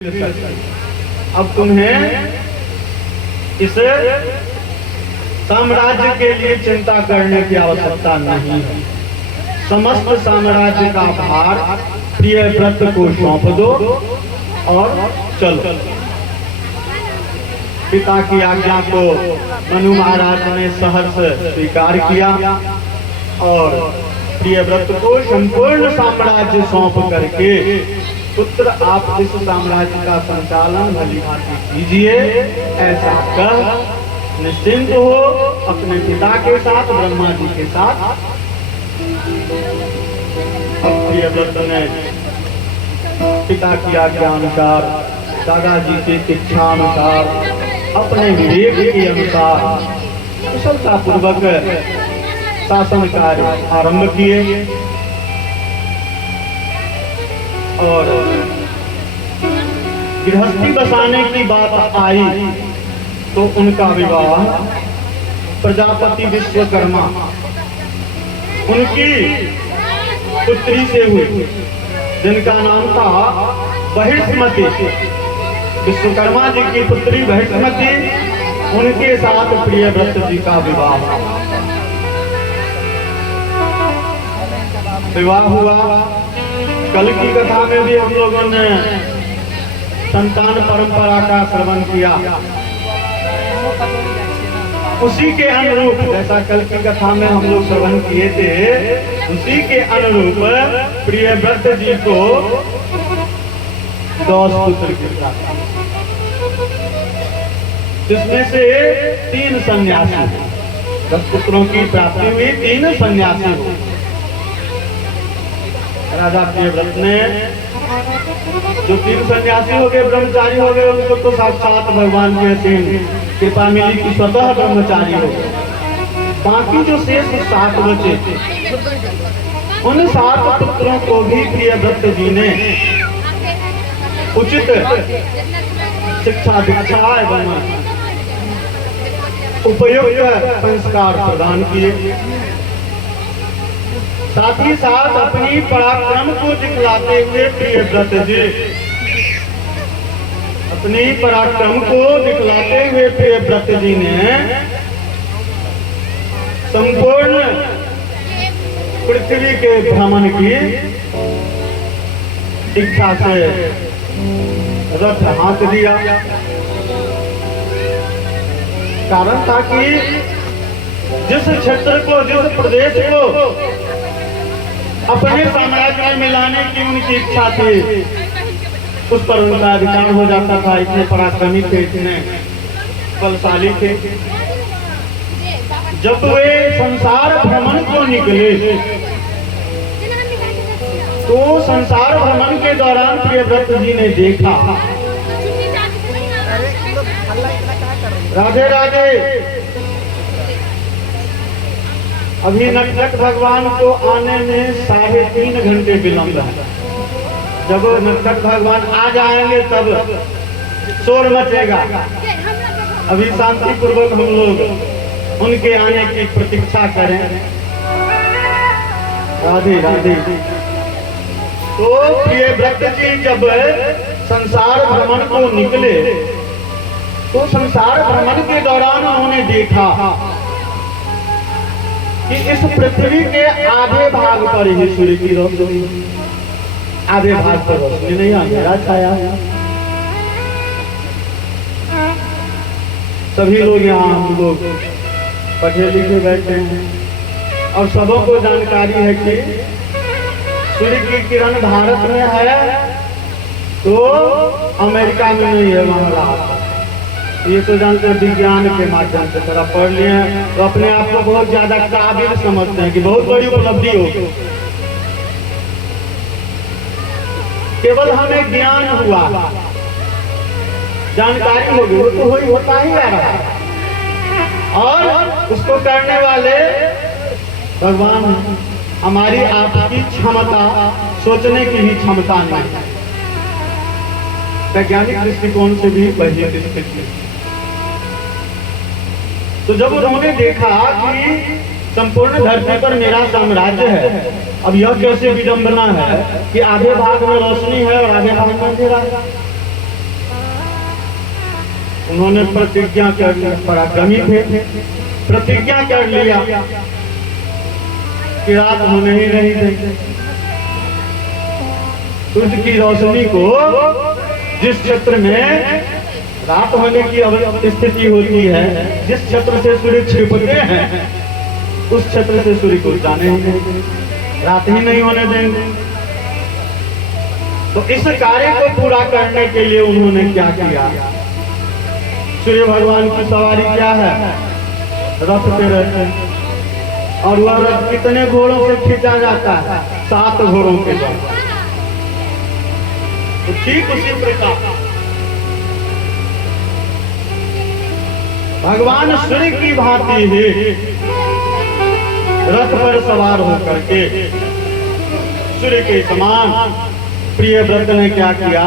अब तुम्हें इस साम्राज्य के लिए चिंता करने की आवश्यकता नहीं है। समस्त साम्राज्य का भार प्रियव्रत को सौंप दो और चलो। पिता की आज्ञा को मनु महाराज ने सहर्ष स्वीकार किया और प्रियव्रत को संपूर्ण साम्राज्य सौंप करके, पुत्र आप इस साम्राज्य का संचालन भली भांति कीजिए, ऐसा कह निश्चिंत हो अपने पिता के साथ, ब्रह्मा जी के साथ। अब प्रियव्रत ने पिता की आज्ञा अनुसार, दादाजी की इच्छा अनुसार, अपने विवेक के अनुसार कुशलता पूर्वक शासन कार्य आरंभ किए और गृहस्थी बसाने की बात आई तो उनका विवाह प्रजापति विश्वकर्मा उनकी पुत्री से हुई, जिनका नाम था बहिष्मति। विश्वकर्मा जी की पुत्री बहिष्मति, उनके साथ प्रियव्रत जी का विवाह हुआ। कल की कथा में भी हम लोगों ने संतान परंपरा का श्रवण किया। उसी के अनुरूप, जैसा कल की कथा में हम लोग श्रवण किए थे, उसी के अनुरूप प्रियव्रत जी को 10 पुत्र की प्राप्ति, जिसमें से 3 सन्यासी, 10 पुत्रों की प्राप्ति हुई, 3 सन्यासी हुए। राजा प्रियव्रत ने जो 3 सन्यासी हो गए, ब्रह्मचारी हो गए, उनको तो साक्षात भगवान की असीम कृपा मिली कि स्वतः ब्रह्मचारी हो गए। बाकी जो शेष 7 बचे, उन 7 पुत्रों को भी प्रियव्रत जी ने उचित शिक्षा दीक्षा एवं उपयुक्त संस्कार प्रदान किए। साथ ही साथ अपनी पराक्रम को दिखलाते हुए प्रियव्रत जी, अपनी पराक्रम को दिखलाते हुए प्रियव्रत जी ने संपूर्ण पृथ्वी के भ्रमण की इच्छा से रथ हाथ दिया। कारण था कि जिस क्षेत्र को, जिस प्रदेश को अपने साम्राज्य में मिलाने की उनकी इच्छा थी, उस पर उनका अधिकार हो जाता था। इतने पराक्रमी थे, इतने बलशाली थे। जब वे संसार भ्रमण को निकले तो संसार भ्रमण के दौरान प्रियव्रत जी ने देखा, राधे राधे, अभी नटखट भगवान को आने में 3.5 घंटे विलंब है। जब नटखट भगवान आ जाएंगे तब शोर मचेगा। अभी शांति पूर्वक हम लोग उनके आने की प्रतीक्षा करें। राधे राधे। तो प्रियव्रत जी जब संसार भ्रमण को निकले तो संसार भ्रमण के दौरान उन्होंने देखा कि इस पृथ्वी के आधे भाग पर ही सूर्य की रोशनी, आधे भाग पर रोशनी नहीं, अंधेरा छाया है। सभी लोग यहाँ हम लोग पढ़े लिखे बैठे हैं और सबों को जानकारी है कि सूर्य की किरण भारत में है तो अमेरिका में नहीं है, वहां रहा। ये तो जानते हैं, विज्ञान के माध्यम से थोड़ा पढ़ लिए हैं तो अपने आप को बहुत ज्यादा काबिल समझते हैं कि बहुत बड़ी उपलब्धि होगी। केवल हमें ज्ञान हुआ, जानकारी होगी, वो तो होता ही आ रहा है और उसको करने वाले भगवान। हमारी आपकी क्षमता, सोचने की भी क्षमता नहीं, वैज्ञानिक दृष्टिकोण से भी वही स्थिति। तो जब उन्होंने देखा कि संपूर्ण धरती पर मेरा साम्राज्य है, अब यह कैसे विडंबना है कि आधे भाग में रोशनी है और आधे भाग में अंधेरा है। उन्होंने प्रतिज्ञा कर ली, पराक्रमी थे, प्रतिज्ञा कर लिया कि रात होने ही नहीं देंगे। सूर्य की रोशनी को जिस क्षेत्र में रात होने की स्थिति होती है, जिस क्षेत्र से सूर्य छिपते हैं, उस क्षेत्र से सूर्य को जाने ही नहीं देंगे, रात ही नहीं होने देंगे। तो इस कार्य को पूरा करने के लिए उन्होंने क्या किया? सूर्य भगवान की सवारी क्या है? रथ पे रहते हैं, और वह रथ कितने घोड़ों से खींचा जाता है? 7 घोड़ों के द्वारा। तो ठीक उसी प्रकार भगवान सूर्य की भांति ही रथ पर सवार होकर के सूर्य के समान प्रियव्रत ने क्या किया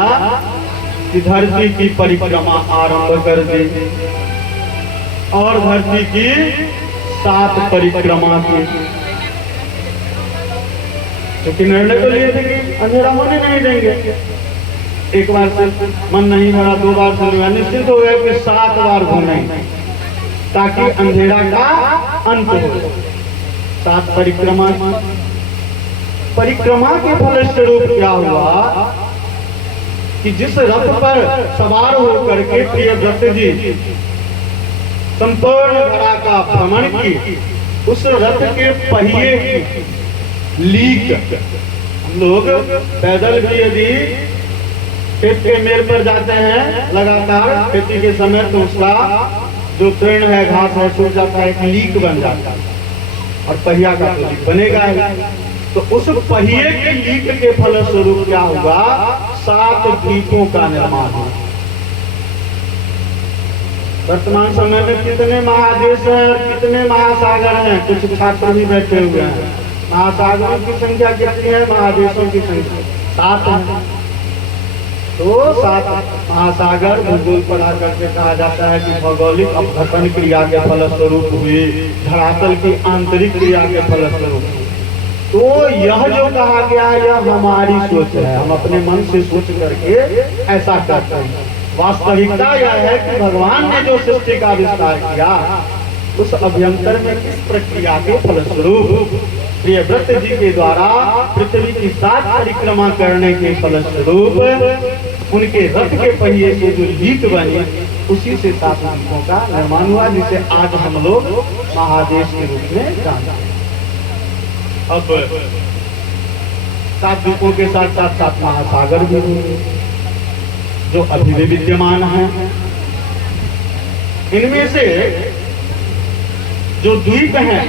कि धरती की परिक्रमा आरंभ कर दी, और धरती की 7 परिक्रमा की। क्योंकि निर्णय तो लिए थे कि अंधेरा होने नहीं देंगे। एक बार से मन नहीं भरा, 2 बार से निश्चिंत हो गए कि 7 बार घूमेंगे ताकि अंधेरा का अंत हो। 7 परिक्रमा के फलस्वरूप क्या हुआ कि जिस रथ पर सवार होकर के प्रियव्रत जी संपूर्ण धरा का भ्रमण की, उस रथ के पहिए की लीक, हम लोग पैदल भी यदि खेत के मेल पर जाते हैं लगातार खेती के समय, तो उसका जो तृण है, घास है, सूख जाता है, एक लीक बन जाता है, और पहिया का तो लीक बनेगा ही। तो उस पहिए के लीक के फलस्वरूप क्या हुआ? 7 द्वीपों का निर्माण हुआ। वर्तमान समय में कितने महादेश हैं और कितने महासागर हैं? कुछ छात्र भी बैठे हुए हैं। महासागरों की संख्या कितनी है? महादेशों की संख्या 7 है। तो 7 महासागर भूगोल पढ़ा करके कहा जाता है कि भौगोलिक अपघटन क्रिया के फलस्वरूप हुई, धरातल की आंतरिक क्रिया के फलस्वरूप हुई। तो यह जो कहा गया, यह हमारी सोच है, हम अपने मन से सोच करके ऐसा करते हैं। वास्तविकता यह है कि भगवान ने जो सृष्टि का विस्तार किया, उस अभ्यंतर में किस प्रक्रिया के फलस्वरूप प्रियव्रत जी के द्वारा पृथ्वी की 7 परिक्रमा करने के फलस्वरूप उनके रथ के पहिए से जो लीक बनी, उसी से 7 द्वीपों का निर्माण हुआ, जिसे आज हम लोग महादेश के रूप में जानते हैं। अब 7 द्वीपों के साथ साथ 7 महासागर भी हुए जो अभी भी विद्यमान हैं। इनमें से जो द्वीप हैं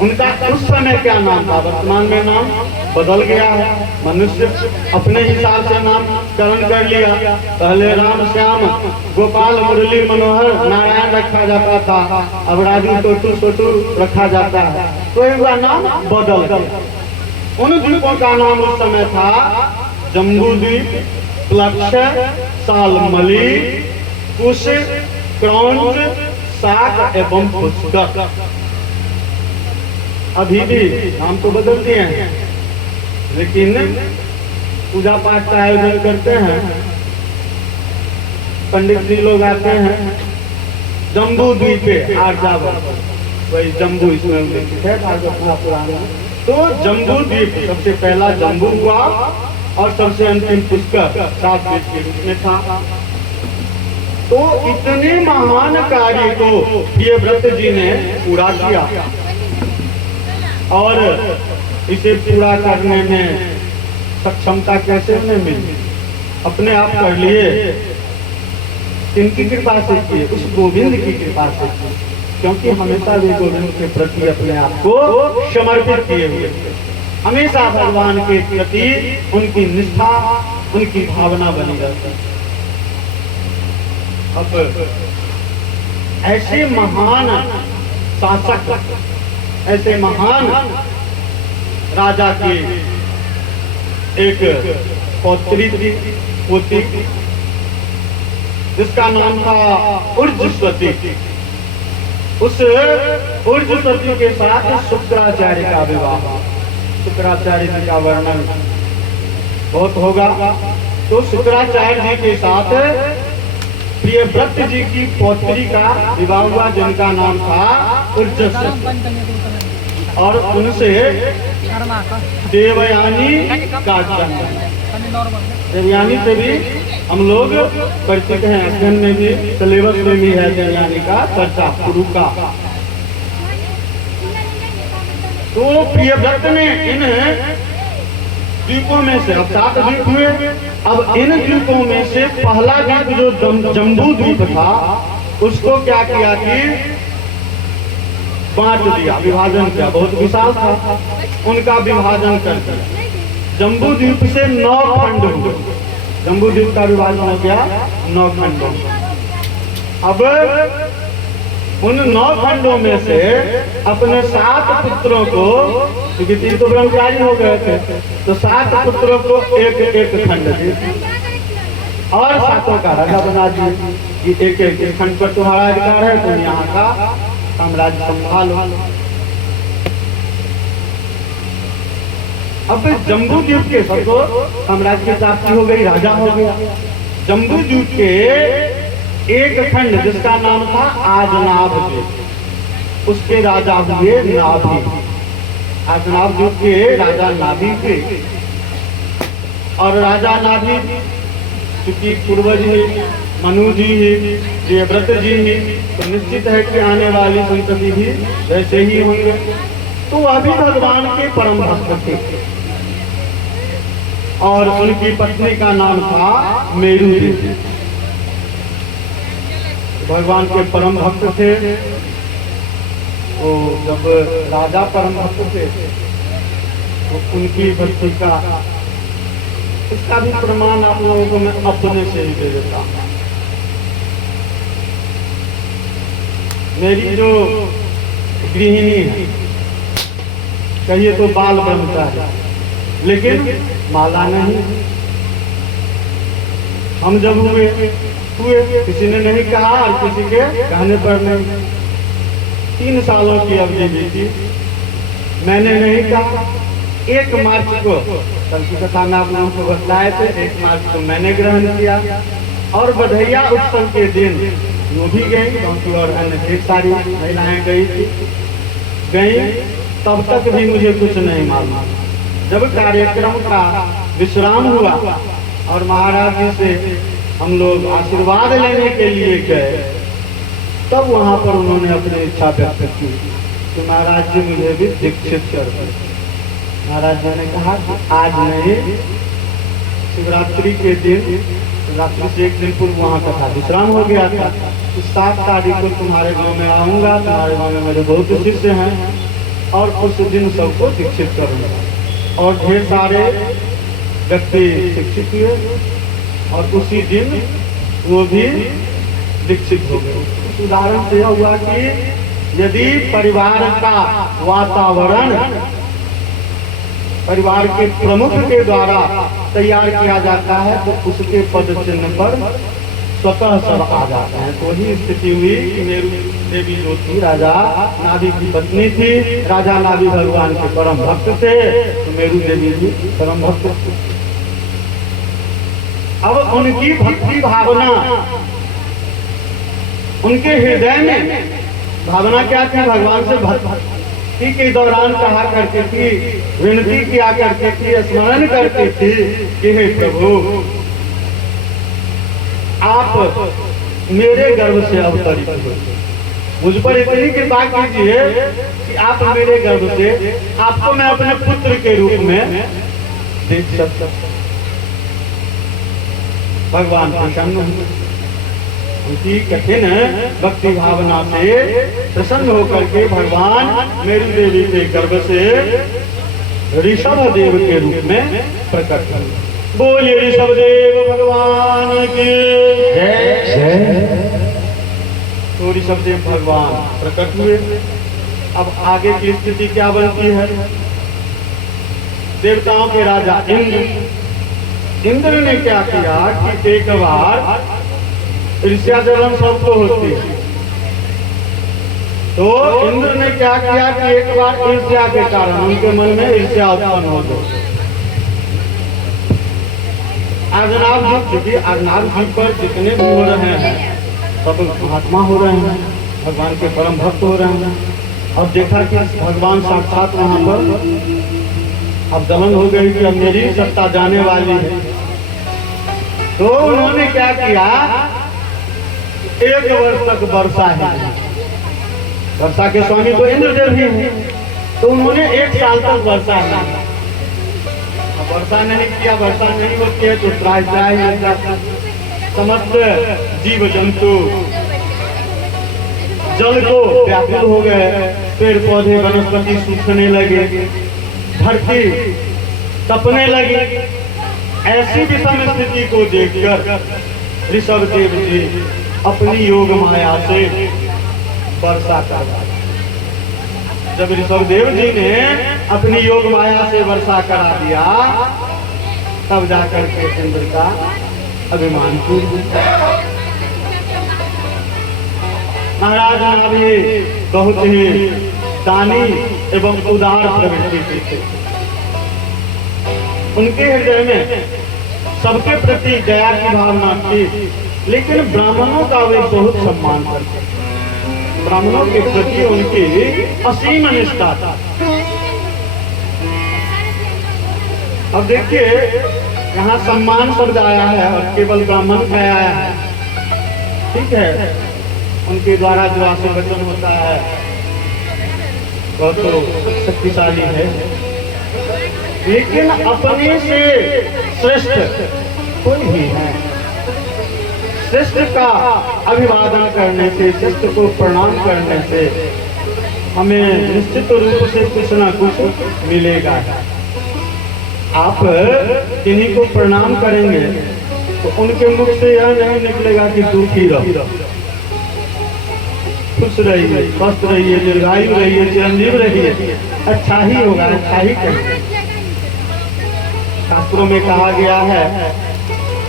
उनका उस समय क्या नाम था? वर्तमान में नाम बदल गया है। मनुष्य अपने हिसाब से नामकरण कर लिया। पहले राम, श्याम, गोपाल, मुरली, मनोहर, नारायण रखा जाता था, अब राजू, टोटू, सोटू रखा जाता है। तो इनका नाम बदल गया। उन द्वीपों का नाम उस समय था जम्बू द्वीप, प्लक्ष, सालमली, कुश, क्रौंच, साक एवं पुष्कर। अभी भी नाम तो बदल दिए हैं, लेकिन पूजा पाठ का आयोजन करते हैं, पंडित जी लोग आते हैं जम्बू द्वीप पे आर्यावर्त, वही जम्बू इसमें उल्लेखित है भागवत महापुराण में। तो जम्बू द्वीप सबसे पहला जम्बू हुआ और सबसे अंतिम पुष्कर 7 द्वीप के रूप में था। तो इतने महान कार्य को प्रियव्रत जी ने पूरा किया, और इसे पूरा करने में सक्षमता कैसे उन्हें मिली? अपने आप कर लिए, किनकी कृपा से किए? उस गोविंद की कृपा से किए, क्योंकि हमेशा वे गोविंद के प्रति अपने आप को समर्पित किए हुए थे। हमेशा भगवान के प्रति उनकी निष्ठा, उनकी भावना बनी रहती। अब ऐसे महान शासक, ऐसे महान राजा की एक पौत्री पोती जिसका नाम था ऊर्जस्वती। उस ऊर्जस्वती के साथ शुक्राचार्य का विवाह। शुक्राचार्य जी का वर्णन बहुत होगा। तो शुक्राचार्य जी के साथ प्रियव्रत जी की पौत्री का विवाह हुआ, जिनका नाम था उर्जस्व, और उनसे देवयानी का जन्म। देवयानी से भी हम लोग परिचित हैं, अध्ययन में भी, सिलेबस में भी है देवयानी का चर्चा गुरु का। तो प्रियव्रत ने इन द्वीपों में से, अब 7 द्वीप हुए, अब इन द्वीपों में से पहला द्वीप जो जम्बू द्वीप था, उसको क्या किया कि बांट दिया, विभाजन किया। बहुत विशाल था, उनका विभाजन कर दिया। जम्बू द्वीप से 9 खंड हुए, जम्बू द्वीप का विभाजन हो गया 9 खंडों में। अब उन 9 खंडों में से अपने 7 पुत्रों को, क्योंकि 3 तो ब्रह्मचारी हो गए थे, तो 7 पुत्रों को एक एक खंड दिए और 7 का राजा बना दिए कि एक एक खंड पर तुम्हारा अधिकार है, तुम यहाँ का साम्राज्य संभालो। अब जम्बू द्वीप के सबको साम्राज्य की प्राप्ति हो गई, राजा हो गया। जम्बू द्वीप के एक खंड जिसका नाम था आजनाभ द्वीप, उसके राजा हुए नाभि। आजनाभ द्वीप के राजा नाभि थे, और राजा नाभि क्योंकि पूर्वज ही मनु जी ही, प्रियव्रत जी ही, तो निश्चित है कि आने वाली संतति भी वैसे ही होंगे। तो वह भी भगवान के परम भक्त थे, और उनकी पत्नी का नाम था मेरु देवी। भगवान के परम भक्त थे। तो जब राजा परम भक्त थे तो उनकी भक्ति का, इसका भी प्रमाण आप लोगों को मैं अपने से ही दे देता हूँ। मेरी जो गृहिणी है, कहिए तो बाल ब्रह्मचारी, लेकिन माला नहीं। हम जब हुए किसी ने नहीं कहा, और किसी के कहने पर नहीं। 3 सालों की अवधि बीती, मैंने नहीं कहा। 1 मार्च को, कल की कथा में आप लोगों को बतलाए थे, 1 मार्च को मैंने ग्रहण किया, और बधैया उत्सव के दिन वो भी गई, क्योंकि और अन्य ढेर सारी महिलाएं गई गई, तब तक भी मुझे कुछ नहीं मालूम। जब कार्यक्रम का विश्राम हुआ और महाराज जी से हम लोग आशीर्वाद लेने के लिए गए, तब वहां पर उन्होंने अपनी इच्छा व्यक्त की कि महाराज जी मुझे भी दीक्षित कर दे। महाराज जी ने कहा कि आज नहीं, शिवरात्रि के दिन, शिवरात्रि से 1 दिन पूर्व वहाँ कथा विश्राम हो गया था, तो 7 तारीख को तुम्हारे गांव में आऊंगा। तुम्हारे गांव में मेरे बहुत शिष्य हैं, और उस दिन सबको दीक्षित करूंगा। और ढेर सारे व्यक्ति शिक्षित हुए, और उसी दिन वो भी दीक्षित हो गए। उस उदाहरण से यह हुआ कि यदि परिवार का वातावरण परिवार के प्रमुख के द्वारा तैयार किया जाता है, तो उसके पद चिन्ह पर स्वतः सब आ जाते हैं। तो ही स्थिति हुई कि मेरु देवी जो थी, राजा नाभि की पत्नी थी। राजा नाभि भगवान के परम भक्त थे, तो मेरु देवी भी परम भक्त थी। अब उनकी भक्ति भावना, उनके हृदय में भावना क्या थी? भगवान से भक्ति के दौरान कहा करती थी, विनती किया करती थी, स्मरण करती थी कि हे प्रभु, आप मेरे गर्भ से अवतरित हो, मुझ पर इतनी कृपा कीजिए कि आप मेरे गर्भ से, आपको मैं अपने पुत्र के रूप में देख सकता। भगवान प्रसन्न हुए, उनकी कठिन भक्ति भावना से प्रसन्न होकर के भगवान मेरु देवी के गर्भ से ऋषभ देव के रूप में प्रकट हुए। बोलिए ऋषभ देव भगवान की जय। तो ऋषभ देव भगवान प्रकट हुए। अब आगे की स्थिति क्या बनती है? देवताओं के राजा इंद्र ने क्या किया कि एक बार ईर्ष्या जलन सबको होती है, तो इंद्र ने क्या किया कि एक बार ईर्ष्या के कारण उनके मन में ईर्ष्या उत्पन्न हो गई। अर्नाब जी, क्योंकि अर्नाब जी पर जितने भी हो रहे हैं सब महात्मा हो रहे हैं, भगवान के परम भक्त हो रहे हैं। अब देखा कि भगवान साक्षात वहाँ पर अब दमन हो गई कि अब मेरी सत्ता जाने वाली है। तो उन्होंने क्या किया, 1 वर्ष तक वर्षा है, वर्षा के स्वामी तो इंद्रदेव ही है, तो उन्होंने 1 साल तक वर्षा है। वर्षा नहीं किया, वर्षा नहीं होती है तो त्राही त्राही हो जाता। समस्त जीव जंतु जल को व्याकुल हो गए, पेड़ पौधे वनस्पति सूखने लगे, धरती तपने लगी। ऐसी विषम स्थिति को देखकर ऋषभ देव जी अपनी योग माया से वर्षा कर। जब ऋषभ देव जी ने अपनी योग माया से वर्षा करा दिया, तब जाकर के इंद्र का अभिमान टूट। महाराज नाभि बहुत ही दानी एवं उदार प्रवृत्ति के थे। उनके हृदय में सबके प्रति दया की भावना थी, लेकिन ब्राह्मणों का वे बहुत सम्मान करते। ब्राह्मणों के प्रति उनकी असीम निष्ठा था। अब देखिए, यहाँ सम्मान शब्द आया है और केवल ब्राह्मण का आया है, ठीक है। उनके द्वारा जो आशीर्वचन होता है वह तो शक्तिशाली है, लेकिन अपने से श्रेष्ठ कोई भी है। श्रेष्ठ का अभिवादन करने से, श्रेष्ठ को प्रणाम करने से हमें निश्चित रूप से कुछ ना कुछ मिलेगा। आप किन्हीं को प्रणाम करेंगे तो उनके मुख से यह नहीं निकलेगा कि दुखी रहो, खुश रहिए, स्वस्थ रहिए, दीर्घायु रहिए, चिरंजीव रहिए, अच्छा ही होगा, अच्छा ही करेंगे। शास्त्रों में कहा गया है,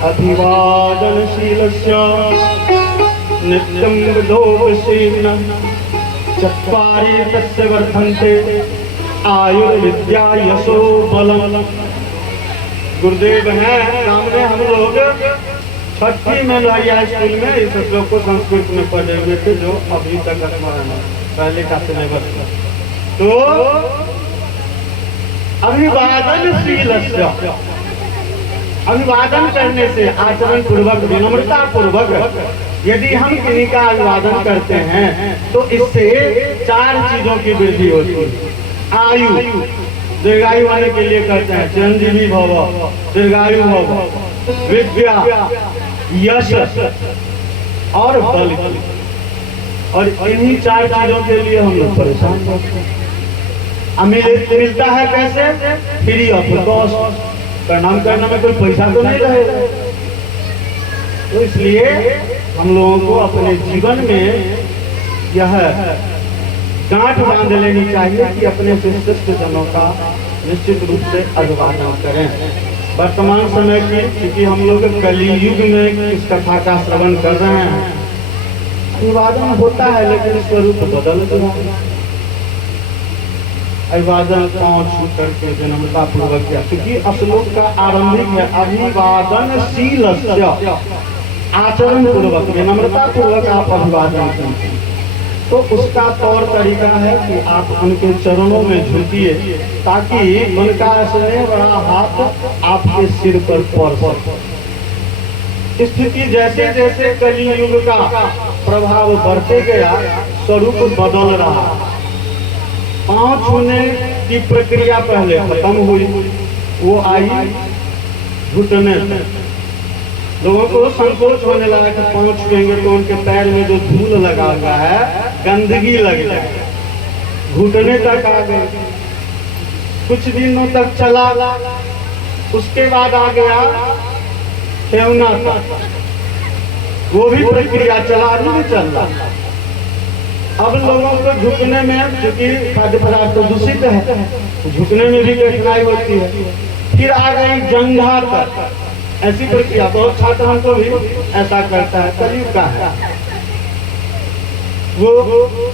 अभिवादनशीलस्य नित्यं विदोषीण चत्वारि तस्य वर्धन्ते आयुर्विद्या यशो बलम। गुरुदेव हैं सामने, हम लोग छठी में लाया स्कूल में इस श्लोक को संस्कृत में पढ़े हुए थे, जो अभी तक स्मरण है, पहले का सिलेबस था। तो अभिवादनशीलस्य, अभिवादन करने से, आचरण पूर्वक, विनम्रता पूर्वक यदि हम किन्हीं का अभिवादन करते हैं तो इससे 4 चीजों की वृद्धि होती है। आयु, दीर्घायु होने के लिए कहते हैं चिरंजीवी भव, दीर्घायु भव, विद्या, यश और बल। और इन्हीं 4 चीजों के लिए हम लोग परेशान होते हैं। मिलता है कैसे? Free of cost. प्रणाम करने में कोई पैसा तो नहीं रहेगा। तो इसलिए हम लोगों को अपने जीवन में यह गांठ बांध लेनी चाहिए कि अपने श्रेष्ठ जनों का निश्चित रूप से अभिवादन करें। वर्तमान समय की, क्योंकि हम लोग कलियुग में इस कथा का श्रवण कर रहे हैं, अभिवादन होता है लेकिन स्वरूप बदल गया है। अभिवादन पांव छू करके विनम्रता पूर्वक किया, क्योंकि श्लोक का आरंभिक है अभिवादनशील, आचरण पूर्वक, विनम्रता पूर्वक आप अभिवादन करते हैं। तो उसका तौर तरीका है कि आप उनके चरणों में झुकिए ताकि उनका स्नेह भरा हाथ आपके सिर पर पड़ सके। स्थिति जैसे जैसे कलियुग का प्रभाव बढ़ते गया, स्वरूप बदल रहा। पांव छूने की प्रक्रिया पहले खत्म हुई, वो आई घुटने। लोगों को संकोच होने लगा कि पांव छुएंगे तो उनके पैर में जो धूल लगा हुआ है, गंदगी लग जाए, घुटने तक आ गए। कुछ दिनों तक चला, उसके बाद आ गया ठेवना तक, वो भी प्रक्रिया चला नहीं चल रहा। अब लोगों को झुकने में, क्योंकि खाद्य पदार्थ तो दूषित है, झुकने में भी कठिनाई होती है। फिर आ गई जंघा तक, ऐसी प्रक्रिया। बहुत छात्र हमको भी ऐसा करता है, कलयुग का है वो।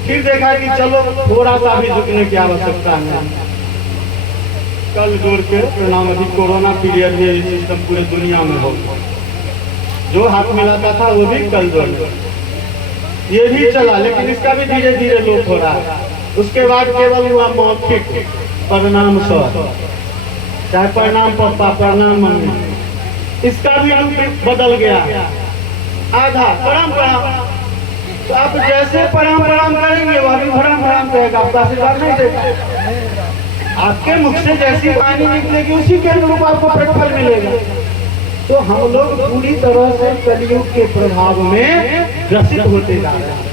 फिर देखा कि चलो थोड़ा सा भी झुकने की आवश्यकता है, कल जोड़ के प्रणाम। अभी कोरोना पीरियड में ये सिस्टम पूरे दुनिया में हो, जो हाथ मिलाता था वो भी कल जोड़। ये भी चला, लेकिन इसका भी धीरे धीरे लोप हो रहा है। उसके बाद केवल हुआ मौखिक प्रणाम स्वर, चाहे प्रणाम पापा प्रणाम मम्मी, इसका भी रूप बदल गया। आधा प्रणाम प्रणाम, तो आप जैसे प्रणाम प्रणाम करेंगे वह भी प्रणाम प्रणाम करेगा, आपका आशीर्वाद नहीं देगा। आपके मुख से जैसी वाणी निकलेगी उसी के अनुरूप आपको प्रतिफल मिलेगा। तो हम लोग पूरी तरह से कलयुग के प्रभाव में ग्रसित होते जा रहे हैं।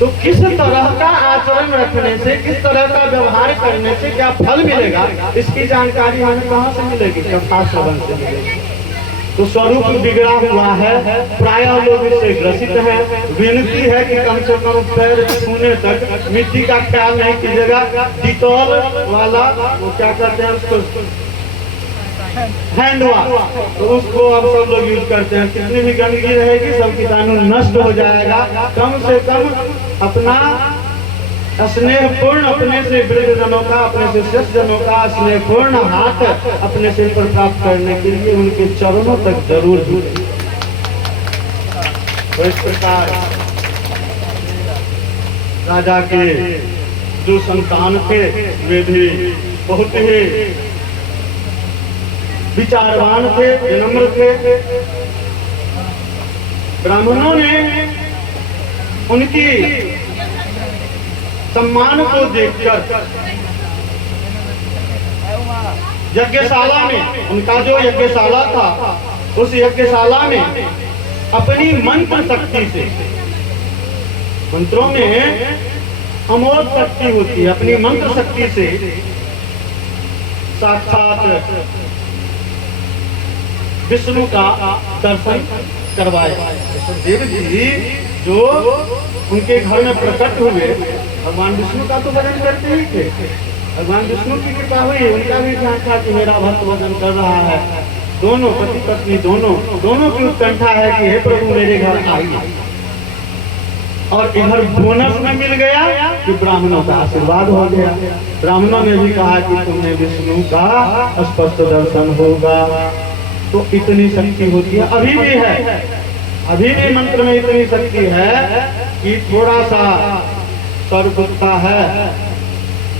तो किस तरह का आचरण रखने से, किस तरह का व्यवहार करने से क्या फल मिलेगा, इसकी जानकारी हमें कहाँ से मिलेगी? कथा श्रवण से मिलेगी। तो स्वरूप बिगड़ा हुआ है, प्रायः लोग इससे ग्रसित हैं। विनती है कि कम से कम पैर छूने तक मिट्टी का ख्याल नहीं कीजिएगा। डिटॉल वाला वो क्या कहते हैं उसको, हैंड वॉश, तो उसको अब सब लोग यूज करते हैं। कितनी भी गंदगी रहेगी सब कीटाणु नष्ट हो जाएगा। कम से कम अपना स्नेहपूर्ण, अपने से वृद्धजनों का, अपने से शिष्यजनों का स्नेहपूर्ण हाथ अपने सिर पर प्राप्त करने के लिए उनके चरणों तक जरूर जुड़े। तो इस प्रकार राजा के जो संतान थे वे भी बहुत ही विचारवान थे, विनम्र थे। ब्राह्मणों ने उनकी सम्मान को देखकर यज्ञशाला में, उनका जो यज्ञशाला था उस यज्ञशाला में अपनी मंत्र शक्ति से, मंत्रों में अमोघ शक्ति होती है, अपनी मंत्र शक्ति से साक्षात विष्णु का दर्शन करवाया। देव जी जो उनके घर में प्रकट हुए, भगवान विष्णु का तो भजन करते ही थे। भगवान विष्णु की कृपा हुई, उनका भी ध्यान था कि मेरा भक्त भजन कर रहा है। दोनों पति पत्नी दोनों की उत्कंठा है कि हे प्रभु मेरे घर आइए। और इधर बोनस में मिल गया कि ब्राह्मणों का आशीर्वाद हो गया। ब्राह्मणों ने भी कहा कि तुम्हें विष्णु का स्पष्ट दर्शन होगा। तो इतनी शक्ति होती है, अभी भी है, अभी भी मंत्र में इतनी शक्ति है कि थोड़ा सा सर दुखता है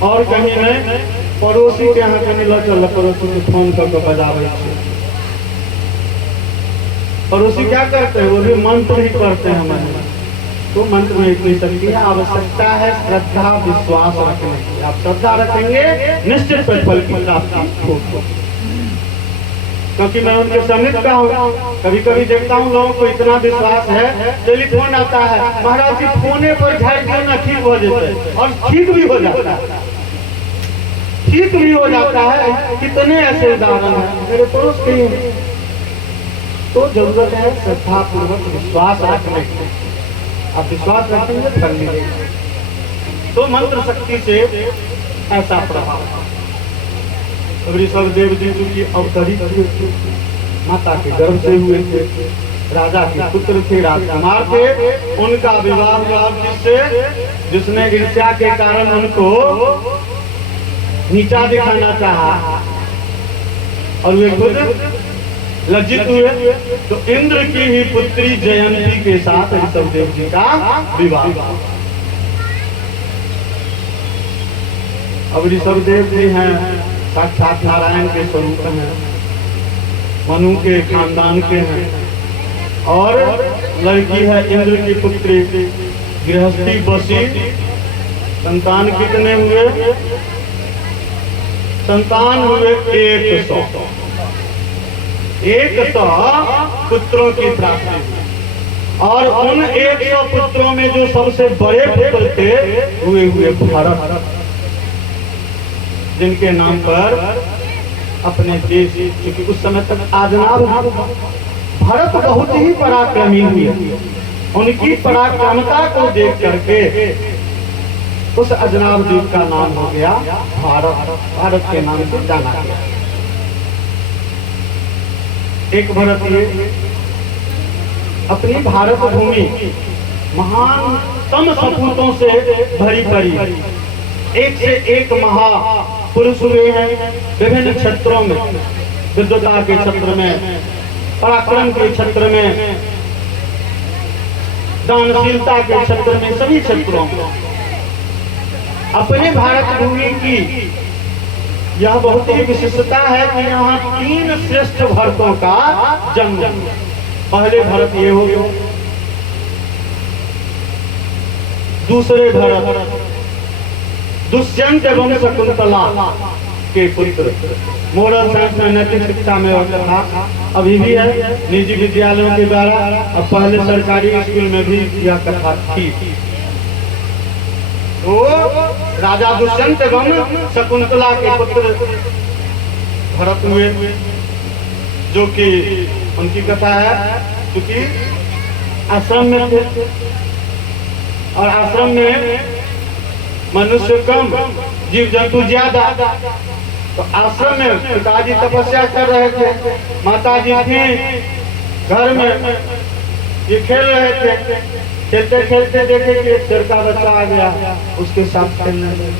और कहीं नहीं, पड़ोसी के यहाँ कहीं लो चल, पड़ोसी के फोन करके बजावे। पड़ोसी क्या करते हैं, वो भी मंत्र ही पढ़ते हैं हमारे। तो मंत्र में इतनी शक्ति है, आवश्यकता है श्रद्धा विश्वास रखने की। आप श्रद्धा रखेंगे निश्चित प्रतिफल की प्राप्ति होगी। क्योंकि मैं उनके समित का हूँ, कभी कभी देखता हूँ लोगों को इतना विश्वास है, टेलीफोन आता है, महाराज जी फोने पर झाड़ दिया ना ठीक हो जाते, और ठीक भी हो जाता है, ठीक भी हो जाता है। कितने ऐसे उदाहरण हैं मेरे पड़ोस के। तो जरूरत है श्रद्धा पूर्वक विश्वास रखने की। आप विश्वास रखेंगे फल मिलेगा। तो मंत्र शक्ति से ऐसा प्रभाव। ऋषभ देव जी की अवतरित माता के गर्भ से हुए थे, राजा के पुत्र थे, राजकुमार थे। उनका विवाह हुआ जिससे, जिसने ईर्ष्या के कारण उनको नीचा दिखाना चाहा और वे खुद लज्जित हुए। तो इंद्र की ही पुत्री जयंती के साथ ऋषभ देव जी का विवाह। अब ऋषभ देव जी हैं साक्षात नारायण के स्वरूप हैं, मनु के खानदान के हैं। और लड़की है इंद्र की पुत्री, गृहस्थी बसी। संतान कितने हुए? संतान हुए 100। 100 पुत्रों की प्राप्ति हुई। और उन 100 पुत्रों में जो सबसे बड़े पुत्र थे हुए भरत, जिनके नाम पर अपने देश, क्योंकि उस समय तक आजनाब भरत बहुत ही पराक्रमी हुए। उनकी पराक्रमता को देख करके उस अजनाब द्वीप का नाम हो गया भारत। भारत के नाम से जाना गया। एक भरत ये अपनी भारत भूमि महानतम सपूतों से भरी पड़ी, एक से एक महापुरुष हुए हैं विभिन्न क्षेत्रों में, विद्वता के क्षेत्र में, पराक्रम के क्षेत्र में, दानशीलता के क्षेत्र में, सभी क्षेत्रों में अपने भारत भूमि की यह बहुत ही विशिष्टता है कि यहाँ 3 श्रेष्ठ भरतों का जन्म। पहले भरत ये हो गए, दूसरे भरत दुष्यंत एवं शकुंतला के पुत्र। मोरल साइंस में, नैतिक शिक्षा में था, अभी भी है निजी विद्यालयों के द्वारा, और पहले सरकारी स्कूल में भी यह कथा थी। तो राजा दुष्यंत एवं शकुंतला के पुत्र भरत हुए, जो कि उनकी कथा है क्योंकि आश्रम में थे, और आश्रम में मनुष्य कम, जीव जंतु ज्यादा। तो आश्रम में पिताजी तपस्या कर रहे थे, माताजी थी घर में, ये खेल रहे थे। खेलते खेलते देखे कि एक शेर का बच्चा आ गया, उसके साथ खेलने लगे।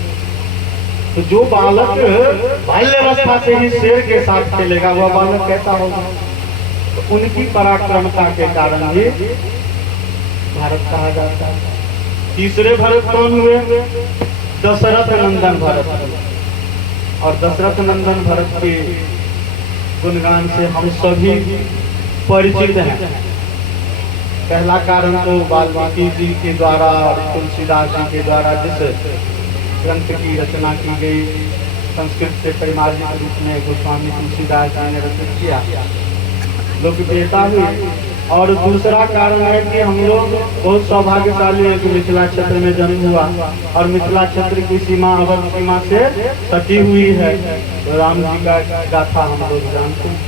तो जो बालक बाल्यावस्था से ही शेर के साथ खेलेगा, वह बालक कैसा होगा? तो उनकी पराक्रमता के कारण ही भारत कहा जाता है। तीसरे भरत कौन हुए? दशरथ नंदन भरत। और दशरथ नंदन भरत के गुणगान से हम सभी परिचित हैं। पहला कारण तो वाल्मीकि जी के द्वारा और तुलसीदास जी के द्वारा जिस ग्रंथ की रचना की गई, संस्कृत से परिमार्जित रूप में गोस्वामी तुलसीदास जी ने रचित किया, लोकप्रियता हुई। और दूसरा कारण है कि हम लोग बहुत सौभाग्यशाली हैं कि मिथिला क्षेत्र में जन्म हुआ, और मिथिला क्षेत्र की सीमा अवध सीमा से सटी हुई है। तो राम जी का गाथा हम लोग जानते हैं।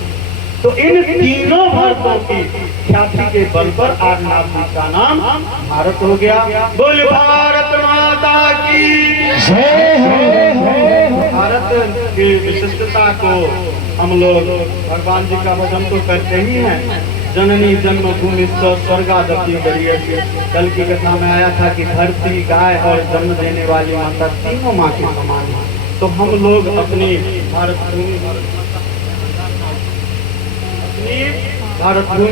तो इन तीनों भरतों की ख्याति के बल पर आज नाम का नाम भारत हो गया। बोल भारत माता की जय। भारत की विशिष्टता को हम लोग भगवान जी का भजन तो करते ही हैं। जननी जन्मभूमि स्वर्गादपि गरीयसी। कल की कथा में आया था कि धरती, गाय और जन्म देने वाली माता तीनों माँ के समान है। तो हम लोग अपनी भारत भूमि